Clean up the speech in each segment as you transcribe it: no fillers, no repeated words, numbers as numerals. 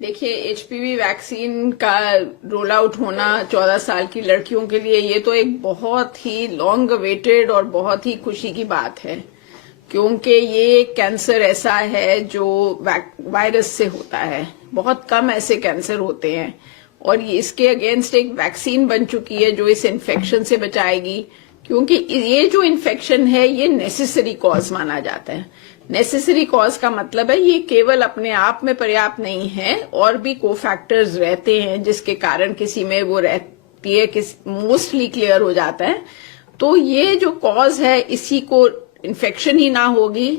देखिए, HPV vaccine का roll out होना 14 साल की लड़कियों के लिए ये तो एक बहुत ही लॉन्ग अवेटेड और बहुत ही खुशी की बात है, क्योंकि ये कैंसर ऐसा है जो वायरस से होता है। बहुत कम ऐसे कैंसर होते हैं और इसके अगेंस्ट एक वैक्सीन बन चुकी है जो इस इन्फेक्शन से बचाएगी, क्योंकि ये जो इन्फेक्शन है ये नेसेसरी कॉज माना जाता है। नेसेसरी कॉज का मतलब है ये केवल अपने आप में पर्याप्त नहीं है, और भी कोफैक्टर्स रहते हैं जिसके कारण किसी में वो रहती है, मोस्टली क्लियर हो जाता है। तो ये जो कॉज है, इसी को इन्फेक्शन ही ना होगी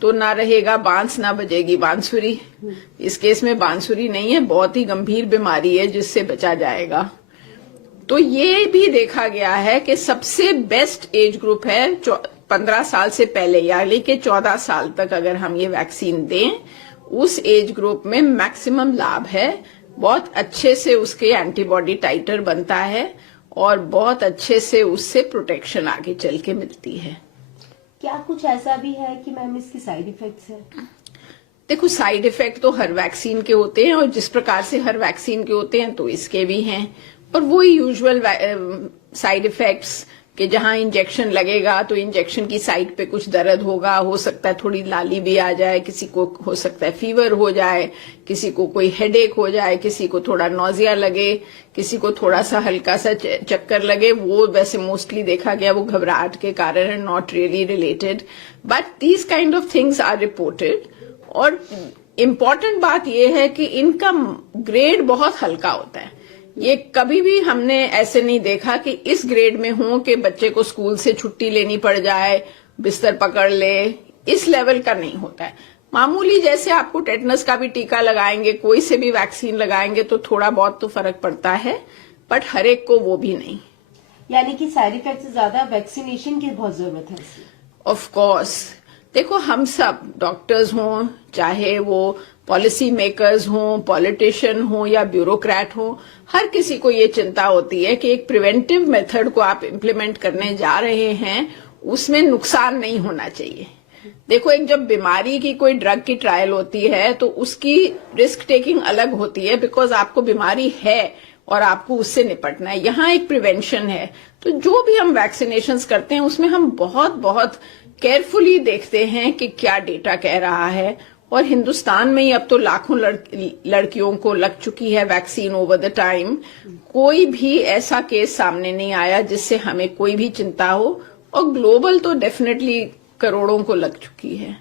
तो ना रहेगा बांस, ना बजेगी बांसुरी। इस केस में बांसुरी नहीं है, बहुत ही गंभीर बीमारी है जिससे बचा जाएगा। तो ये भी देखा गया है कि सबसे बेस्ट एज ग्रुप है 15 साल से पहले, यानी कि 14 साल तक अगर हम ये वैक्सीन दें, उस एज ग्रुप में मैक्सिमम लाभ है। बहुत अच्छे से उसके एंटीबॉडी टाइटर बनता है और बहुत अच्छे से उससे प्रोटेक्शन आगे चल के मिलती है। क्या कुछ ऐसा भी है कि मैम इसकी साइड इफेक्ट्स है? देखो, साइड इफेक्ट तो हर वैक्सीन के होते हैं, और जिस प्रकार से हर वैक्सीन के होते हैं तो इसके भी हैं। और वही यूजुअल साइड इफेक्ट्स कि जहां इंजेक्शन लगेगा तो इंजेक्शन की साइड पे कुछ दर्द होगा, हो सकता है थोड़ी लाली भी आ जाए, किसी को हो सकता है फीवर हो जाए, किसी को कोई हेडेक हो जाए, किसी को थोड़ा नोजिया लगे, किसी को थोड़ा सा हल्का सा चक्कर लगे। वो वैसे मोस्टली देखा गया वो घबराहट के कारण है, not really related, but these kind of things are reported. और इम्पॉर्टेंट बात यह है कि इनका ग्रेड बहुत हल्का होता है। ये कभी भी हमने ऐसे नहीं देखा कि इस ग्रेड में हो कि बच्चे को स्कूल से छुट्टी लेनी पड़ जाए, बिस्तर पकड़ ले, इस लेवल का नहीं होता है। मामूली जैसे आपको टेटनस का भी टीका लगाएंगे, कोई से भी वैक्सीन लगाएंगे तो थोड़ा बहुत तो फर्क पड़ता है, बट हर एक को वो भी नहीं। यानी कि साइड इफेक्ट से ज्यादा वैक्सीनेशन की बहुत जरूरत है। ऑफ कोर्स, देखो, हम सब डॉक्टर्स हों, चाहे वो पॉलिसी मेकर्स हों, पॉलिटिशियन हों या ब्यूरोक्रेट हों, हर किसी को ये चिंता होती है कि एक प्रिवेंटिव मेथड को आप इम्प्लीमेंट करने जा रहे हैं, उसमें नुकसान नहीं होना चाहिए। देखो, एक जब बीमारी की कोई ड्रग की ट्रायल होती है तो उसकी रिस्क टेकिंग अलग होती है, बिकॉज आपको बीमारी है और आपको उससे निपटना है। यहाँ एक प्रिवेंशन है। तो जो भी हम वैक्सीनेशंस करते हैं उसमें हम बहुत बहुत केयरफुली देखते हैं कि क्या डेटा कह रहा है। और हिंदुस्तान में ही अब तो लाखों लड़कियों को लग चुकी है वैक्सीन ओवर द टाइम। कोई भी ऐसा केस सामने नहीं आया जिससे हमें कोई भी चिंता हो, और ग्लोबल तो डेफिनेटली करोड़ों को लग चुकी है।